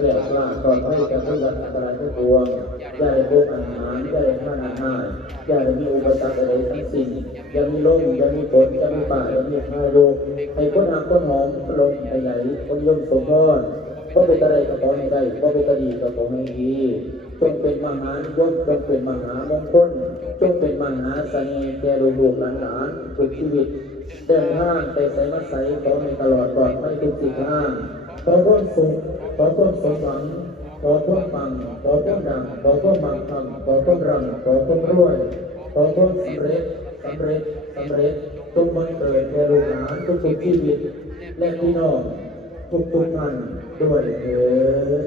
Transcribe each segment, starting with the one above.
เรียกว่าปลอดภัยจากทุกอย่างอันตรายทั้งปวงอย่าได้พบอาหารอย่าได้ทานอาหารอย่าได้มีอุปสรรคอะไรทั้งสิ้นอย่ามีลมอย่ามีฝนอย่ามีป่าอย่ามีพายุให้คนหาคนหอมลมไปไหลคนยมสมพรก็เป็นอะไรก็ขอให้ได้ก็เป็นดีก็ขอให้ดีจงเป็นมหายศจงเป็นมหามงคลจงเป็นมหาเสน่ห์แก่ลูกๆหลานทุกชีวิตเดินทางไปใส่มาใส่ขอให้ตลอดปลอดภัยทุกสิ่งทางขอพ้นสุข อต้นสมหวังขอต้นปังขอต้นดังขอต้นมังคังขอต้นรังขอต้นรวยขอต้นสำเร็จสำเร็จสำเร็จจงมันเกิดแก่ลูกหลานทุกทุกชีวิตและพี่น้องทุกทุกท่านด้วยเถิด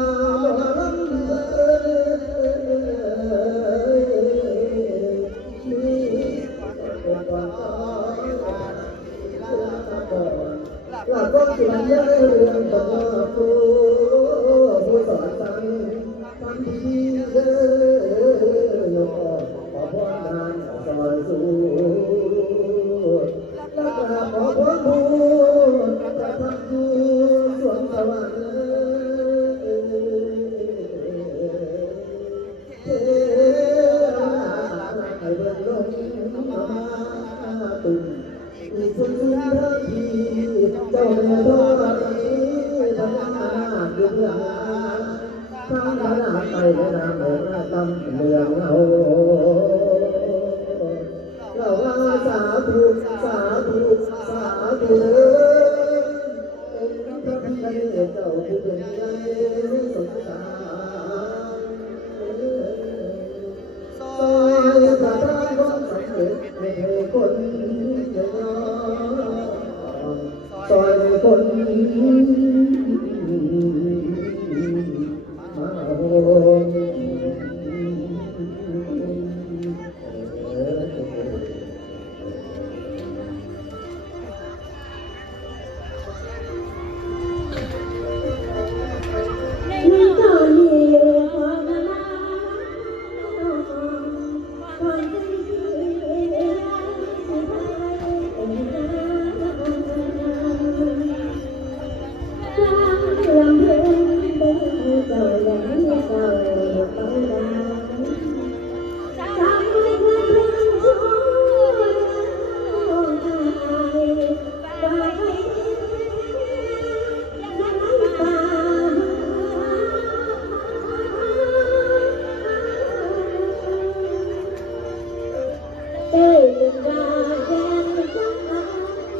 เอ้ยเป็นดาแดงจัง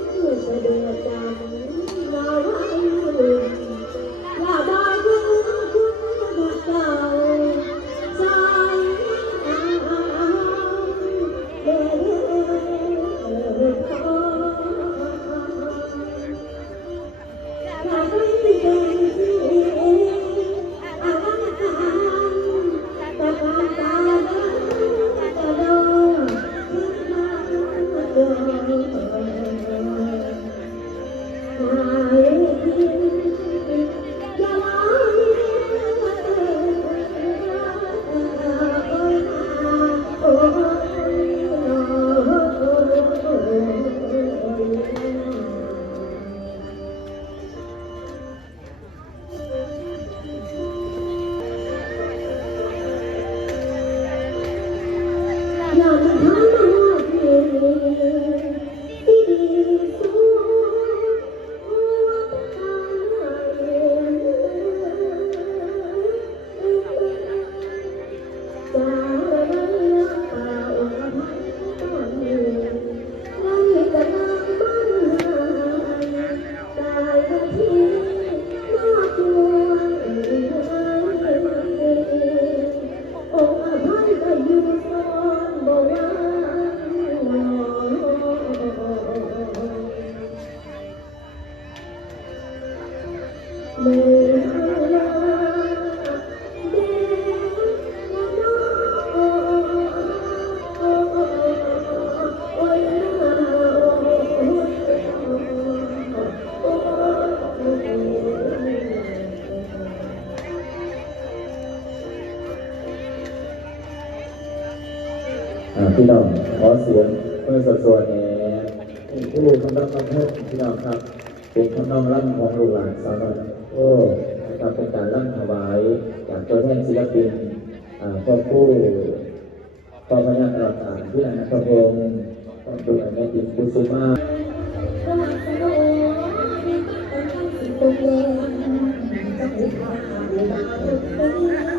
ผู้เสด็จจำ อ่าพี่น้องขอเสียงเพื่อสดสวดแหนผู้คำนองคำเพิ่มพี่น้องครับเป็นคำนองร่งของลูกหลานสาวน้อย เออครับเป็นการร่างถวายจากตัวแทนศิลปินก็ผู้ก็พนักงานต่างที่อาณาจักรพงศ์ก็ดูแลดินกุสุมาตรงนี้